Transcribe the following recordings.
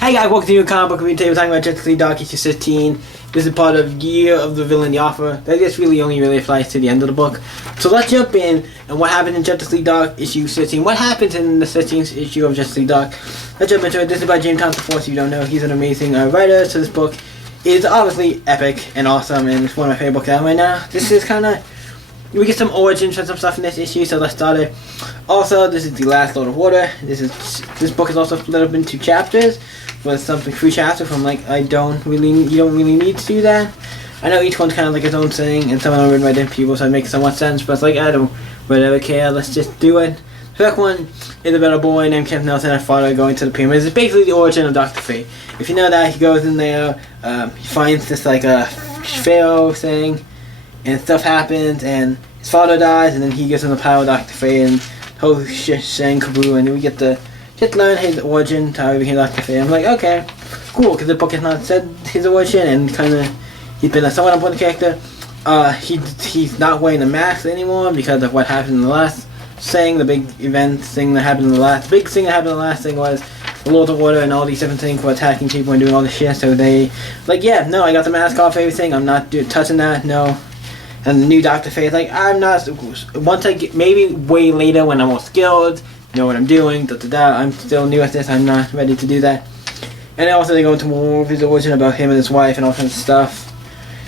Hey guys, welcome to your comic book review. Today we're talking about Justice League Dark issue 15. This is part of Year of the Villain, the Offer. That just really only applies to the end of the book. So let's jump in and what happened in Justice League Dark issue 15. What happens in the 15th issue of Justice League Dark? Let's jump into it. This is by James Thompson IV, if you don't know. He's an amazing writer, so this book is obviously epic and awesome, and it's one of my favorite books out right now. This is kind of... We get some origins and some stuff in this issue, so let's start it. Also, this is the last Lord of Water. This book is also split up into chapters, with something free chapter from like you don't really need to do that. I know each one's kind of like its own thing, and some of them are written by different people, so it makes somewhat sense. But it's like I don't really care. Let's just do it. The second one is about a boy named Kent Nelson and a father going to the pyramids. It's basically the origin of Dr. Fate. If you know that, he goes in there, he finds this like a pharaoh thing, and stuff happens, and his father dies, and then he gets in the power of Dr. Fate, and whole shit, shang kaboo, and we get to just learn his origin, how he became Dr. Fate. I'm like, okay, cool, because the book has not said his origin, and kind of, he's been a somewhat important character. He's not wearing the mask anymore because of what happened in the last thing, the big event thing that happened in the last, big thing that happened in the last thing was the Lord of Water and all these different things for attacking people and doing all this shit, so they, like, yeah, no, I got the mask off, everything, I'm not touching that, no. And the new Dr. Fate, like, I'm not, once I get, maybe way later when I'm more skilled, know what I'm doing, I'm still new at this, I'm not ready to do that. And also they go into more of his origin about him and his wife and all kinds of stuff.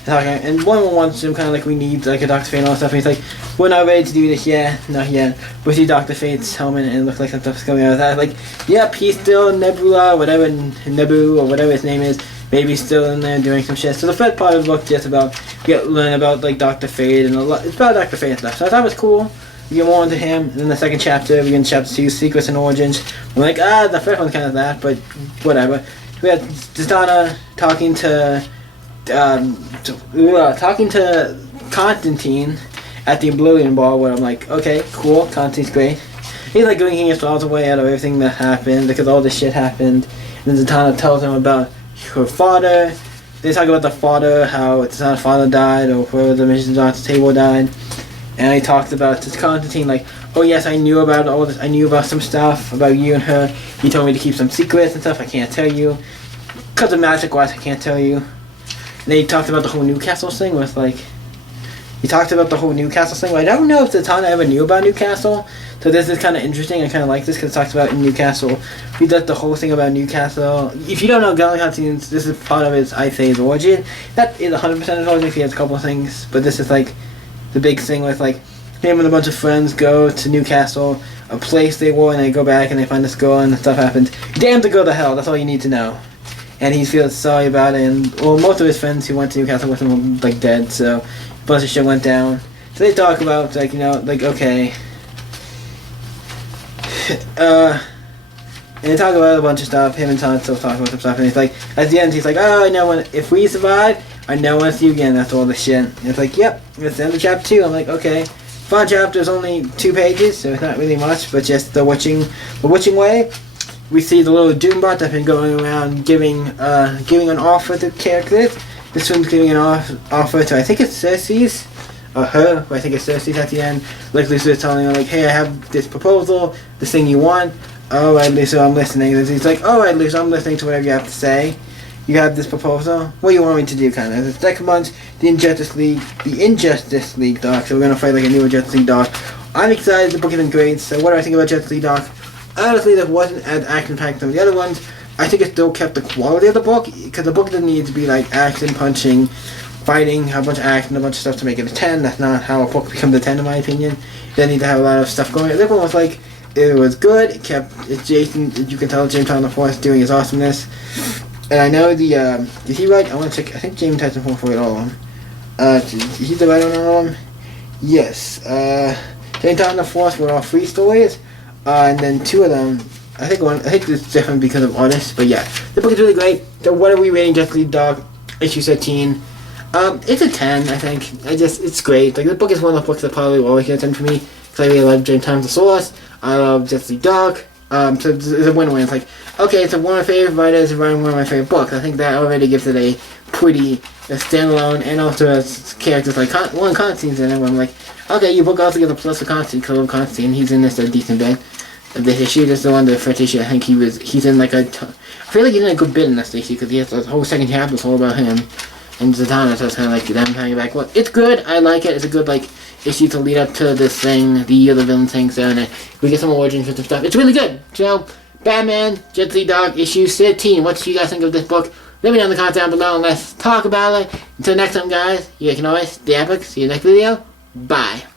And one wants him kind of like we need like a Dr. Fate and all that stuff, and he's like, we're not ready to do this yet, not yet. We see Dr. Fate's helmet and it looks like some stuff's coming out of that. Like, yep, he's still Nebula, whatever, Nebu, or whatever his name is. Maybe he's still in there doing some shit. So the first part of the book just about, learn about like Dr. Fate and a lot, it's about Dr. Fate and stuff. So I thought it was cool. We get more into him, and then the second chapter, we get into chapter 2, Secrets and Origins. I'm like, the first one's kind of that, but whatever. We had Zatanna talking to Constantine at the Oblivion Ball, where I'm like, okay, cool, Constantine's great. He's like doing his thoughts away out of everything that happened, because all this shit happened. And then Zatanna tells him about her father. They talk about the father, how Zatanna's father died, or whoever the missions on the table died. And he talked about this Constantine, like, oh yes, I knew about all this, I knew about some stuff about you and her. You told me to keep some secrets and stuff, I can't tell you. Because of magic wise, I can't tell you. And then he talked about the whole Newcastle thing with, like, I don't know if Zatanna ever knew about Newcastle. So this is kind of interesting, I kind of like this because it talks about in Newcastle. He does the whole thing about Newcastle. If you don't know Constantine, this is part of his, I say, his origin. That is 100% his origin, he has a couple of things, but this is like, the big thing with like him and a bunch of friends go to Newcastle, a place they were, and they go back and they find this girl and stuff happens. Damn to go to hell, that's all you need to know. And he feels sorry about it, and well, most of his friends who went to Newcastle with him were like dead, so a bunch of shit went down. So they talk about like, like, okay. And they talk about a bunch of stuff, him and Tom still talk about some stuff, and he's like, at the end he's like, oh, I know if we survive, I never want to see you again, that's all the shit. And it's like, yep, it's the end of chapter 2. I'm like, okay. Fun chapter is only 2 pages, so it's not really much, but just the witching way. We see the little Doombot that's been going around giving an offer to characters. This one's giving an offer to, I think it's Cersei's, or her, but I think it's Cersei's at the end. Like Lucifer's telling her, like, hey, I have this proposal, this thing you want. Alright, Lucifer, I'm listening. And he's like, alright, Lucifer, I'm listening to whatever you have to say. You have this proposal. What do you want me to do, kind of? The second month, the Injustice League Dark. So we're gonna fight like a new Injustice League Dark. I'm excited. The book has been great. So what do I think about Justice League Dark? Honestly, that wasn't as action-packed as some of the other ones. I think it still kept the quality of the book, because the book doesn't need to be like action, punching, fighting, a bunch of action, a bunch of stuff to make it a 10. That's not how a book becomes a 10, in my opinion. You don't need to have a lot of stuff going. This one was like, it was good. It kept, it's Jason. You can tell James Thompson IV doing his awesomeness. And I know did he write, I want to check, I think James Thompson IV wrote all of them. He's the writer on all of them? Yes. James Thompson IV wrote all 3 stories, and then 2 of them, I think it's different because of artists, but yeah. The book is really great. So what are we rating Justice League Dark, issue 13? It's a 10, I think. It's great. Like, the book is one of the books that probably will always get a 10 for me, because I really love James Thompson IV. I love Justice League Dark. So it's a win-win. It's like, okay, it's one of my favorite writers writing one of my favorite books. I think that already gives it a pretty standalone, and also as characters like Constantine's in it, where I'm like, okay, your book also gives a plus for Constantine, because I love Constantine. He's in this a decent bit. of this issue. This is the one, the first issue. I think he's in like I feel like he's in a good bit in this issue because he has the whole second chapter is all about him and Zatanna. So it's kind of like them coming back. Well, it's good. I like it. It's a good like issue to lead up to this thing, the other villain thing. So we get some origins and some stuff. It's really good. So Batman, Justice League Dark, issue 13. What do you guys think of this book? Let me know in the comments down below and let's talk about it. Until next time, guys, you guys can always stay epic. See you next video. Bye.